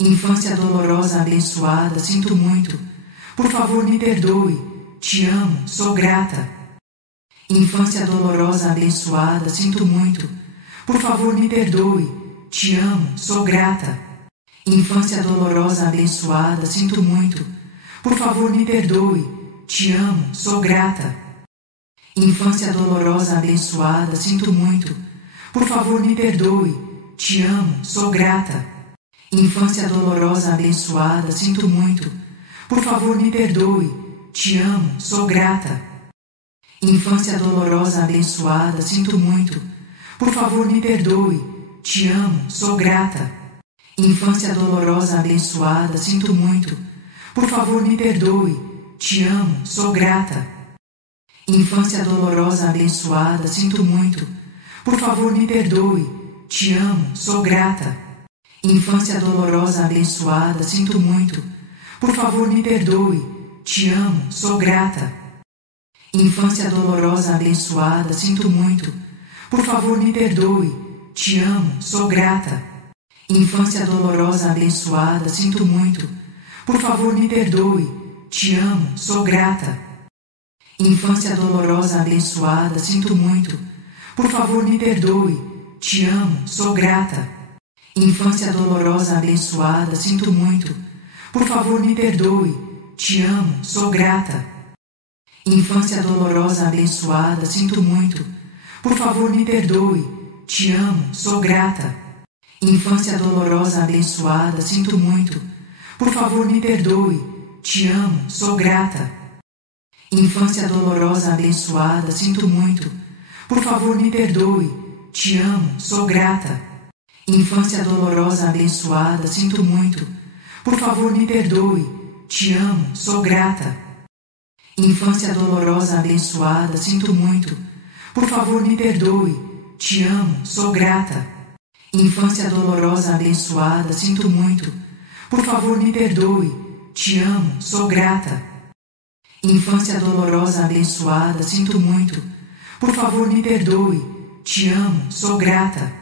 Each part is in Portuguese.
Infância dolorosa abençoada, sinto muito. Por favor, me perdoe. Te amo, sou grata. Infância dolorosa abençoada, sinto muito. Por favor, me perdoe. Te amo, sou grata. Infância dolorosa abençoada, sinto muito. Por favor, me perdoe. Te amo, sou grata. Infância dolorosa abençoada, sinto muito. Por favor, me perdoe. Te amo, sou grata. Infância dolorosa abençoada, sinto muito. Por favor, me perdoe. Te amo, sou grata. Infância dolorosa abençoada, sinto muito. Por favor, me perdoe. Te amo, sou grata. Infância dolorosa abençoada, sinto muito. Por favor, me perdoe. Te amo, sou grata. Infância dolorosa abençoada, sinto muito. Por favor, me perdoe. Te amo, sou grata. Infância dolorosa abençoada, sinto muito. Por favor, me perdoe. Te amo, sou grata. Infância dolorosa abençoada, sinto muito. Por favor, me perdoe. Te amo, sou grata. Infância dolorosa abençoada, sinto muito. Por favor, me perdoe. Te amo, sou grata. Infância dolorosa abençoada, sinto muito. Por favor, me perdoe. Te amo, sou grata. Infância dolorosa abençoada, sinto muito. Por favor, me perdoe. Te amo, sou grata. Infância dolorosa abençoada, sinto muito. Por favor, me perdoe. Te amo, sou grata. Infância dolorosa abençoada, sinto muito. Por favor, me perdoe. Te amo, sou grata. Infância dolorosa abençoada, sinto muito. Por favor, me perdoe. Te amo, sou grata. Infância dolorosa abençoada, sinto muito. Por favor, me perdoe. Te amo, sou grata. Infância dolorosa abençoada, sinto muito. Por favor, me perdoe. Te amo, sou grata. Infância dolorosa abençoada, sinto muito. Por favor, me perdoe. Te amo, sou grata. Infância dolorosa abençoada, sinto muito. Por favor, me perdoe. Te amo, sou grata.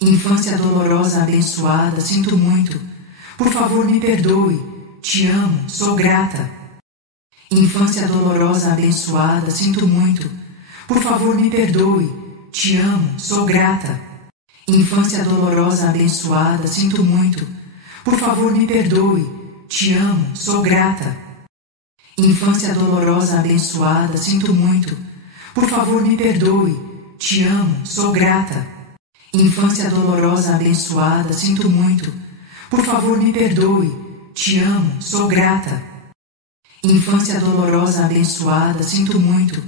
Infância dolorosa abençoada, sinto muito. Por favor, me perdoe. Te amo, sou grata. Infância dolorosa abençoada, sinto muito. Por favor, me perdoe. Te amo, sou grata. Infância dolorosa abençoada, sinto muito. Por favor, me perdoe. Te amo, sou grata. Infância dolorosa abençoada, sinto muito. Por favor, me perdoe. Te amo, sou grata. Infância dolorosa abençoada, sinto muito. Por favor, me perdoe. Te amo, sou grata. Infância dolorosa abençoada, sinto muito.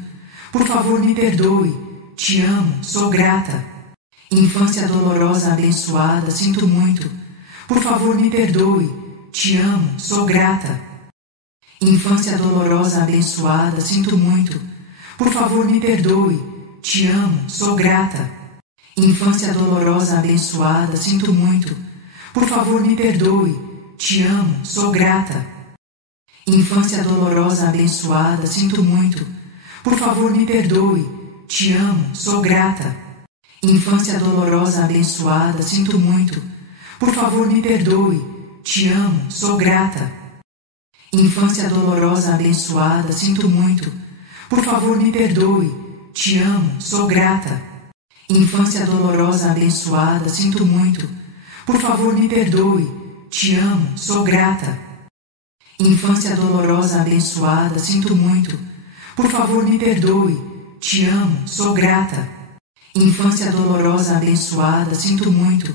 Por favor, me perdoe. Te amo, sou grata. Infância dolorosa abençoada, sinto muito. Por favor, me perdoe. Te amo, sou grata. Infância dolorosa abençoada, sinto muito. Por favor, me perdoe. Te amo, sou grata. Infância dolorosa abençoada, sinto muito. Por favor, me perdoe. Te amo, sou grata. Infância dolorosa abençoada, sinto muito. Por favor, me perdoe. Te amo, sou grata. Infância dolorosa abençoada, sinto muito. Por favor, me perdoe. Te amo, sou grata. Infância dolorosa abençoada, sinto muito. Por favor, me perdoe. Te amo, sou grata. Infância dolorosa abençoada, sinto muito. Por favor, me perdoe. Te amo, sou grata. Infância dolorosa abençoada, sinto muito. Por favor, me perdoe. Te amo, sou grata. Infância dolorosa abençoada, sinto muito.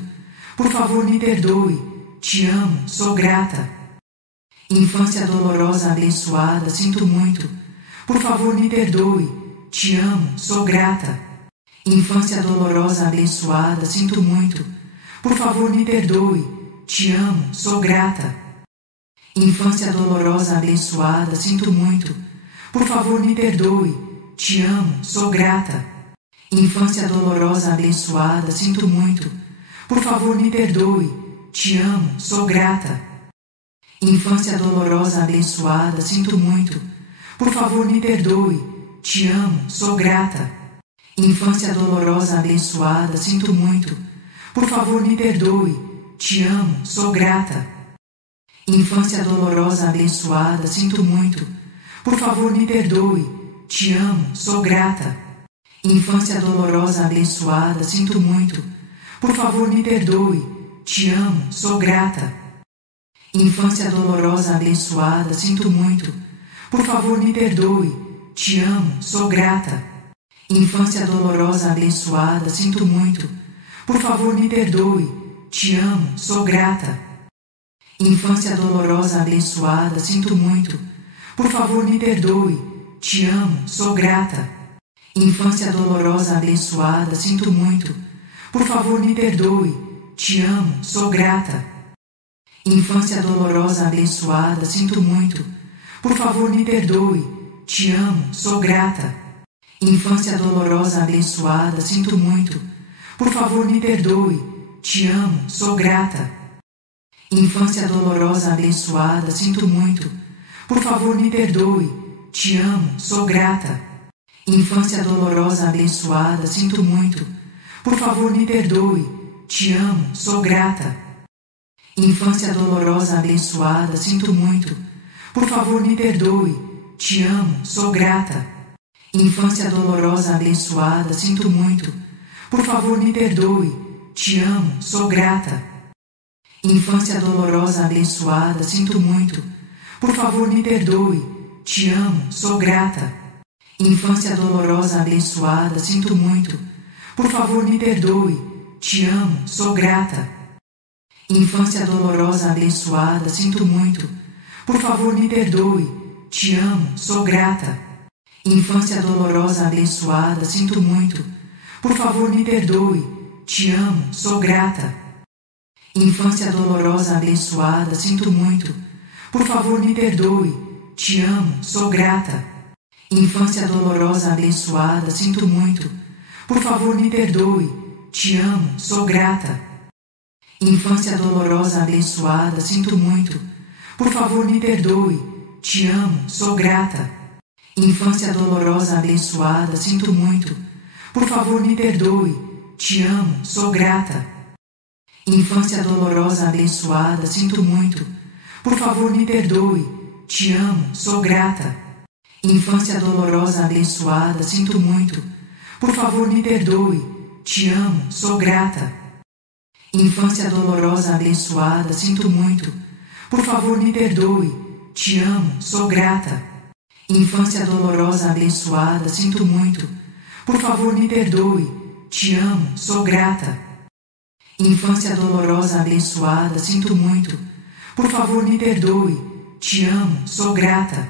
Por favor, me perdoe. Te amo, sou grata. Infância dolorosa abençoada, sinto muito. Por favor, me perdoe. Te amo, sou grata. Infância dolorosa abençoada, sinto muito. Por favor, me perdoe. Te amo, sou grata. Infância dolorosa abençoada, sinto muito. Por favor, me perdoe. Te amo, sou grata. Infância dolorosa abençoada, sinto muito. Por favor, me perdoe. Te amo, sou grata. Infância dolorosa abençoada, sinto muito. Por favor, me perdoe. Te amo, sou grata. Infância dolorosa abençoada, sinto muito. Por favor, me perdoe. Te amo, sou grata. Infância dolorosa abençoada, sinto muito. Por favor, me perdoe. Te amo, sou grata. Infância dolorosa abençoada, sinto muito. Por favor, me perdoe. Te amo, sou grata. Infância dolorosa abençoada, sinto muito. Por favor, me perdoe. Te amo, sou grata. Infância dolorosa abençoada, sinto muito. Por favor, me perdoe. Te amo, sou grata. Infância dolorosa abençoada, sinto muito. Por favor, me perdoe. Te amo, sou grata. Infância dolorosa abençoada, sinto muito. Por favor, me perdoe. Te amo, sou grata. Infância dolorosa abençoada, sinto muito. Por favor, me perdoe. Te amo, sou grata. Infância dolorosa abençoada, sinto muito. Por favor, me perdoe. Te amo, sou grata. Infância dolorosa abençoada, sinto muito. Por favor, me perdoe. Te amo, sou grata. Infância dolorosa abençoada, sinto muito. Por favor, me perdoe. Te amo, sou grata. Infância dolorosa abençoada, sinto muito. Por favor, me perdoe. Te amo, sou grata. Infância dolorosa abençoada, sinto muito. Por favor, me perdoe. Te amo, sou grata. Infância dolorosa abençoada, sinto muito. Por favor, me perdoe. Te amo, sou grata. Infância dolorosa abençoada, sinto muito. Por favor, me perdoe. Te amo, sou grata. Infância dolorosa abençoada, sinto muito. Por favor, me perdoe. Te amo, sou grata. Infância dolorosa abençoada, sinto muito. Por favor, me perdoe. Te amo, sou grata. Infância dolorosa abençoada, sinto muito. Por favor, me perdoe. Te amo, sou grata. Infância dolorosa abençoada, sinto muito. Por favor, me perdoe. Te amo, sou grata. Infância dolorosa abençoada, sinto muito. Por favor, me perdoe. Te amo, sou grata. Infância dolorosa abençoada, sinto muito. Por favor, me perdoe. Te amo, sou grata. Infância dolorosa abençoada, sinto muito. Por favor, me perdoe. Te amo, sou grata. Infância dolorosa abençoada, sinto muito. Por favor, me perdoe. Te amo, sou grata. Infância dolorosa abençoada, sinto muito. Por favor, me perdoe. Te amo, sou grata. Infância dolorosa abençoada, sinto muito. Por favor, me perdoe. Te amo, sou grata. Infância dolorosa abençoada, sinto muito. Por favor, me perdoe. Te amo, sou grata.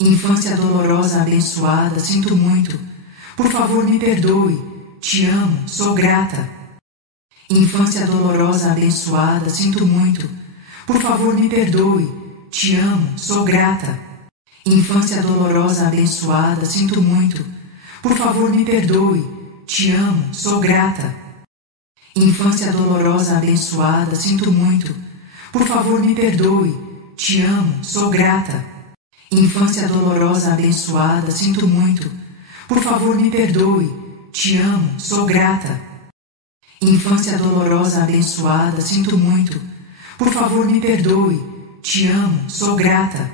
Infância dolorosa abençoada, sinto muito. Por favor, me perdoe. Te amo, sou grata. Infância dolorosa abençoada, sinto muito. Por favor, me perdoe. Te amo, sou grata. Infância dolorosa abençoada, sinto muito. Por favor, me perdoe. Te amo, sou grata. Infância dolorosa abençoada, sinto muito. Por favor, me perdoe. Te amo, sou grata. Infância dolorosa abençoada, sinto muito. Por favor, me perdoe. Te amo, sou grata. Infância dolorosa abençoada, sinto muito. Por favor, me perdoe. Te amo, sou grata.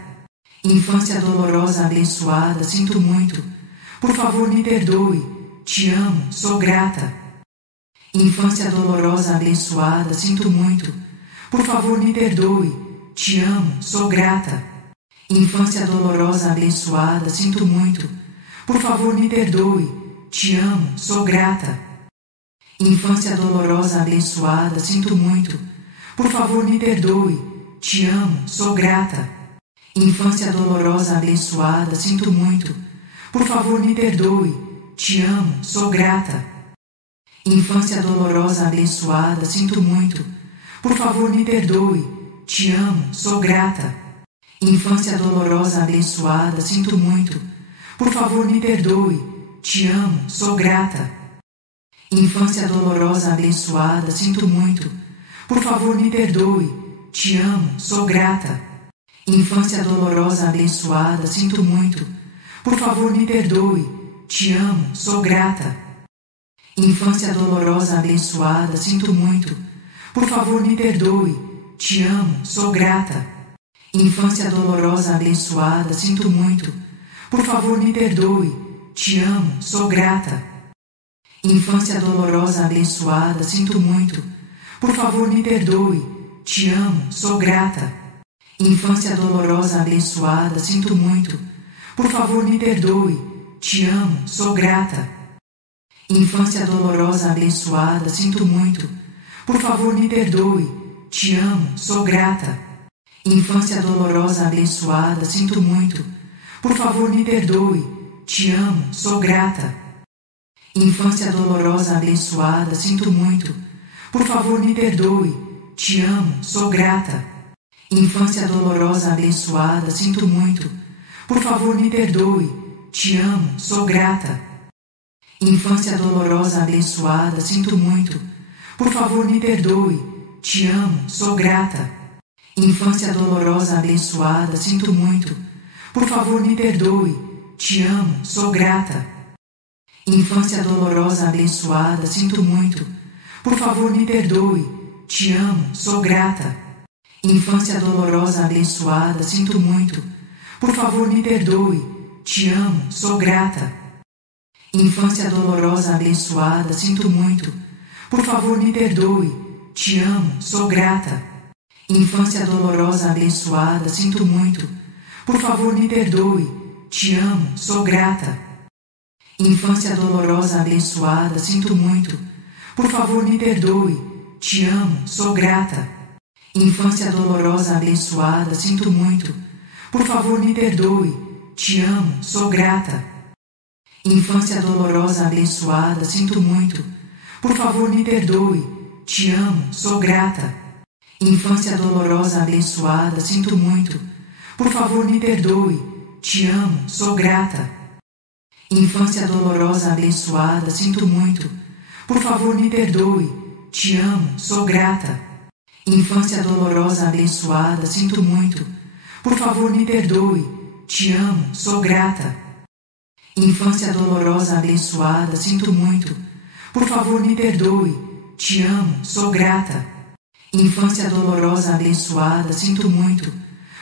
Infância dolorosa abençoada, sinto muito. Por favor, me perdoe. Te amo, sou grata. Infância dolorosa abençoada, sinto muito. Por favor, me perdoe. Te amo, sou grata. Infância dolorosa abençoada, sinto muito. Por favor, me perdoe. Te amo, sou grata. Infância dolorosa abençoada, sinto muito. Por favor, me perdoe. Te amo, sou grata. Infância dolorosa abençoada, sinto muito. Por favor, me perdoe. Te amo, sou grata. Infância dolorosa abençoada, sinto muito. Por favor, me perdoe. Te amo, sou grata. Infância dolorosa abençoada, sinto muito. Por favor, me perdoe. Te amo, sou grata. Infância dolorosa abençoada, sinto muito. Por favor, me perdoe. Te amo, sou grata. Infância dolorosa abençoada, sinto muito. Por favor, me perdoe. Te amo, sou grata. Infância dolorosa abençoada, sinto muito. Por favor, me perdoe. Te amo, sou grata. Infância dolorosa abençoada, sinto muito. Por favor, me perdoe. Te amo, sou grata. Infância dolorosa abençoada, sinto muito. Por favor, me perdoe. Te amo, sou grata. Infância dolorosa abençoada, sinto muito. Por favor, me perdoe. Te amo, sou grata. Infância dolorosa abençoada, sinto muito. Por favor, me perdoe. Te amo, sou grata. Infância dolorosa abençoada, sinto muito. Por favor, me perdoe. Te amo, sou grata. Infância dolorosa abençoada, sinto muito. Por favor, me perdoe. Te amo, sou grata. Infância dolorosa abençoada, sinto muito. Por favor, me perdoe. Te amo, sou grata. Infância dolorosa abençoada, sinto muito. Por favor, me perdoe. Te amo, sou grata. Infância dolorosa abençoada, sinto muito. Por favor, me perdoe. Te amo, sou grata. Infância dolorosa abençoada, sinto muito. Por favor, me perdoe. Te amo, sou grata. Infância dolorosa abençoada, sinto muito. Por favor, me perdoe. Te amo, sou grata. Infância dolorosa abençoada, sinto muito. Por favor, me perdoe. Te amo, sou grata. Infância dolorosa abençoada, sinto muito. Por favor, me perdoe. Te amo, sou grata. Infância dolorosa abençoada, sinto muito. Por favor, me perdoe. Te amo, sou grata. Infância dolorosa abençoada, sinto muito. Por favor, me perdoe. Te amo, sou grata. Infância dolorosa abençoada, sinto muito. Por favor, me perdoe. Te amo, sou grata. Infância dolorosa abençoada, sinto muito. Por favor, me perdoe. Te amo, sou grata. Infância dolorosa abençoada, sinto muito. Por favor, me perdoe. Te amo, sou grata. Infância dolorosa abençoada, sinto muito. Por favor, me perdoe. Te amo, sou grata. Infância dolorosa abençoada, sinto muito. Por favor, me perdoe. Te amo, sou grata. Infância dolorosa abençoada, sinto muito.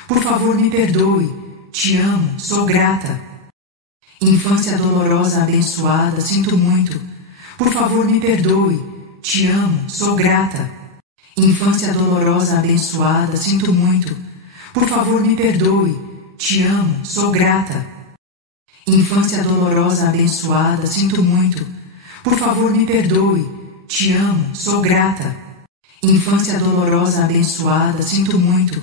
Por favor, me perdoe. Te amo, sou grata. Infância dolorosa abençoada, sinto muito. Por favor, me perdoe. Te amo, sou grata. Infância dolorosa abençoada, sinto muito. Por favor, me perdoe. Te amo, sou grata. Infância dolorosa abençoada, sinto muito. Por favor, me perdoe. Te amo, sou grata. Infância dolorosa abençoada, sinto muito.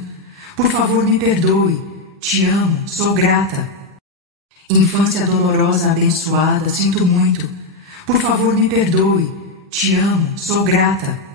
Por favor, me perdoe. Te amo, sou grata. Infância dolorosa abençoada, sinto muito. Por favor, me perdoe. Te amo, sou grata.